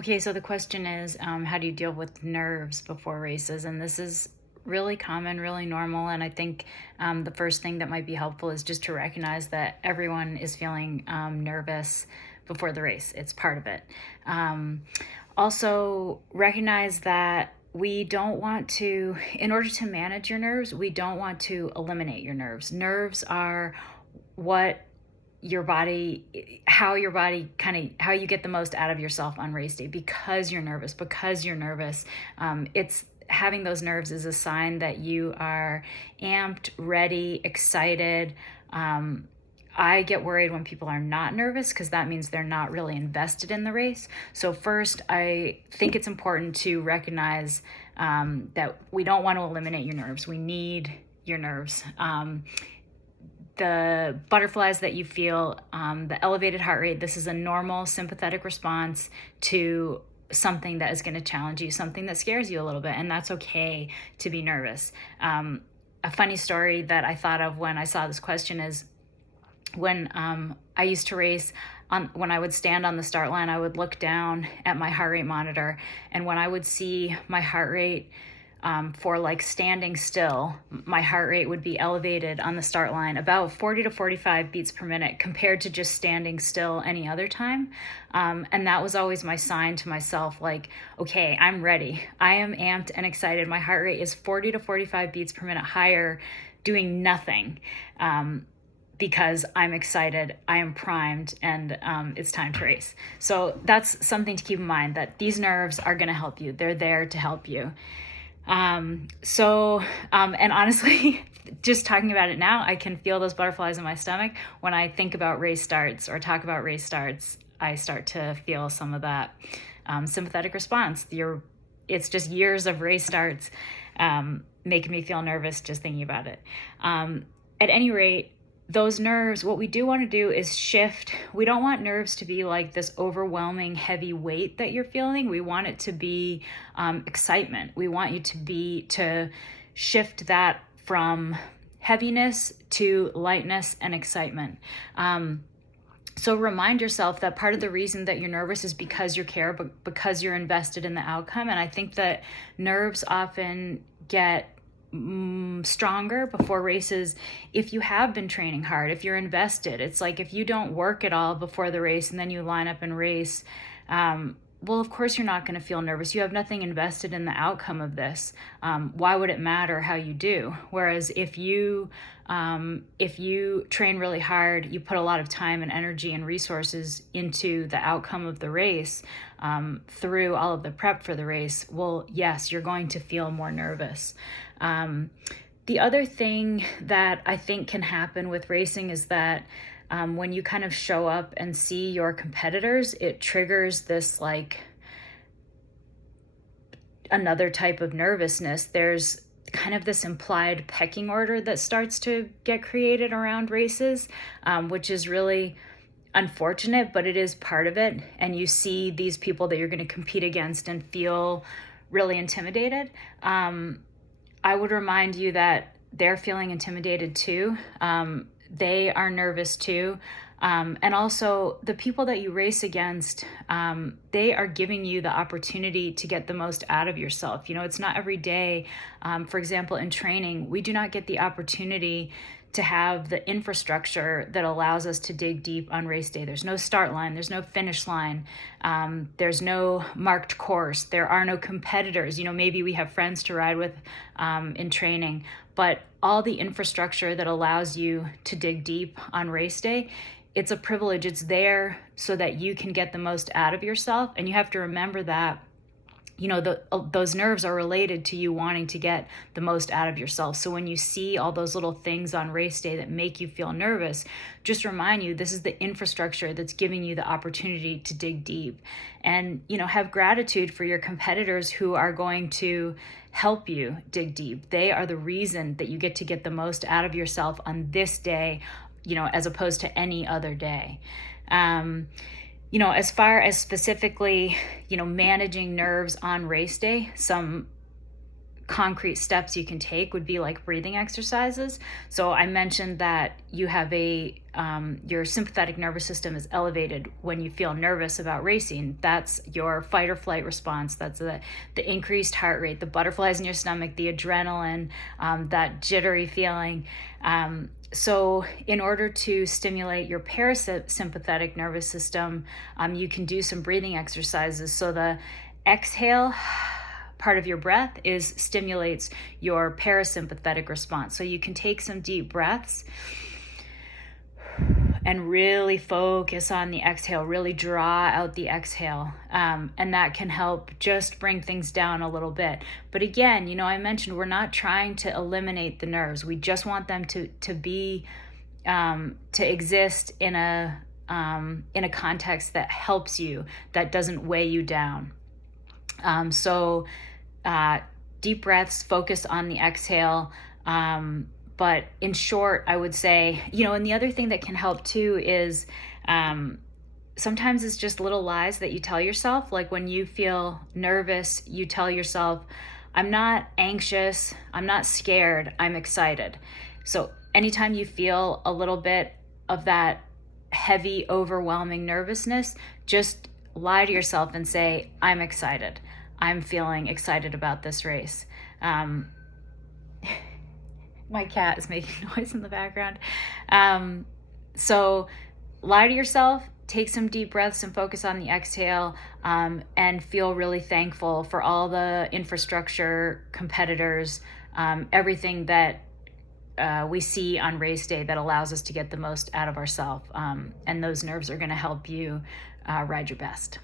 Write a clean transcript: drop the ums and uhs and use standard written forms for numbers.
Okay, so the question is, how do you deal with nerves before races? And this is really common, really normal. And I think the first thing that might be helpful is just to recognize that everyone is feeling nervous before the race. It's part of it. Um, Also, recognize that we don't want to, in order to manage your nerves, we don't want to eliminate your nerves. Nerves are what your body, how your body kind of, how you get the most out of yourself on race day because you're nervous. It's having those nerves is a sign that you are amped, ready, excited. I get worried when people are not nervous because that means they're not really invested in the race. So, first, I think it's important to recognize that we don't want to eliminate your nerves. We need your nerves. The butterflies that you feel, the elevated heart rate, this is a normal sympathetic response to something that is going to challenge you, something that scares you a little bit, and that's okay to be nervous. A funny story that I thought of when I saw this question is when I used to race, when I would stand on the start line, I would look down at my heart rate monitor. And when I would see my heart rate for like standing still, my heart rate would be elevated on the start line about 40 to 45 beats per minute compared to just standing still any other time. And that was always my sign to myself, like, okay, I'm ready. I am amped and excited. My heart rate is 40 to 45 beats per minute higher doing nothing. Because I'm excited, I am primed, and it's time to race. So that's something to keep in mind, that these nerves are going to help you. They're there to help you. And honestly, just talking about it now, I can feel those butterflies in my stomach. When I think about race starts or talk about race starts, I start to feel some of that sympathetic response. It's just years of race starts making me feel nervous just thinking about it. At any rate, those nerves, what we do want to do is shift. We don't want nerves to be like this overwhelming heavy weight that you're feeling. We want it to be excitement. We want you to shift that from heaviness to lightness and excitement. So remind yourself that part of the reason that you're nervous is because you care, but because you're invested in the outcome. And I think that nerves often get stronger before races if you have been training hard, if you're invested. It's like if you don't work at all before the race and then you line up and race, well, of course you're not going to feel nervous. You have nothing invested in the outcome of this. Why would it matter how you do? Whereas if you train really hard, you put a lot of time and energy and resources into the outcome of the race, through all of the prep for the race, well, yes, you're going to feel more nervous. The other thing that I think can happen with racing is that when you kind of show up and see your competitors, it triggers this like another type of nervousness. There's kind of this implied pecking order that starts to get created around races, which is really unfortunate, but it is part of it. And you see these people that you're going to compete against and feel really intimidated. I would remind you that they're feeling intimidated too. They are nervous too. And also, the people that you race against, they are giving you the opportunity to get the most out of yourself. You know, it's not every day. For example, in training, we do not get the opportunity to have the infrastructure that allows us to dig deep on race day. There's no start line, there's no finish line, there's no marked course, there are no competitors. You know, maybe we have friends to ride with in training, but all the infrastructure that allows you to dig deep on race day, it's a privilege. It's there so that you can get the most out of yourself. And you have to remember that, you know, those nerves are related to you wanting to get the most out of yourself. So when you see all those little things on race day that make you feel nervous, just remind you, this is the infrastructure that's giving you the opportunity to dig deep. And, you know, have gratitude for your competitors who are going to help you dig deep. They are the reason that you get to get the most out of yourself on this day, you know, as opposed to any other day. You know, as far as specifically, you know, managing nerves on race day, some concrete steps you can take would be like breathing exercises. So I mentioned that you have your sympathetic nervous system is elevated when you feel nervous about racing. That's your fight or flight response. That's the increased heart rate, the butterflies in your stomach, the adrenaline, that jittery feeling. So in order to stimulate your parasympathetic nervous system, you can do some breathing exercises. So the exhale part of your breath stimulates your parasympathetic response. So you can take some deep breaths and really focus on the exhale, really draw out the exhale. And that can help just bring things down a little bit. But again, I mentioned we're not trying to eliminate the nerves. We just want them to be, to exist in a context that helps you, that doesn't weigh you down. So deep breaths, focus on the exhale. But in short, I would say, and the other thing that can help too is sometimes it's just little lies that you tell yourself. Like when you feel nervous, you tell yourself, I'm not anxious, I'm not scared, I'm excited. So anytime you feel a little bit of that heavy, overwhelming nervousness, just lie to yourself and say, I'm excited. I'm feeling excited about this race. My cat is making noise in the background. So lie to yourself, take some deep breaths and focus on the exhale, and feel really thankful for all the infrastructure, competitors, everything that we see on race day that allows us to get the most out of ourselves. And those nerves are going to help you ride your best.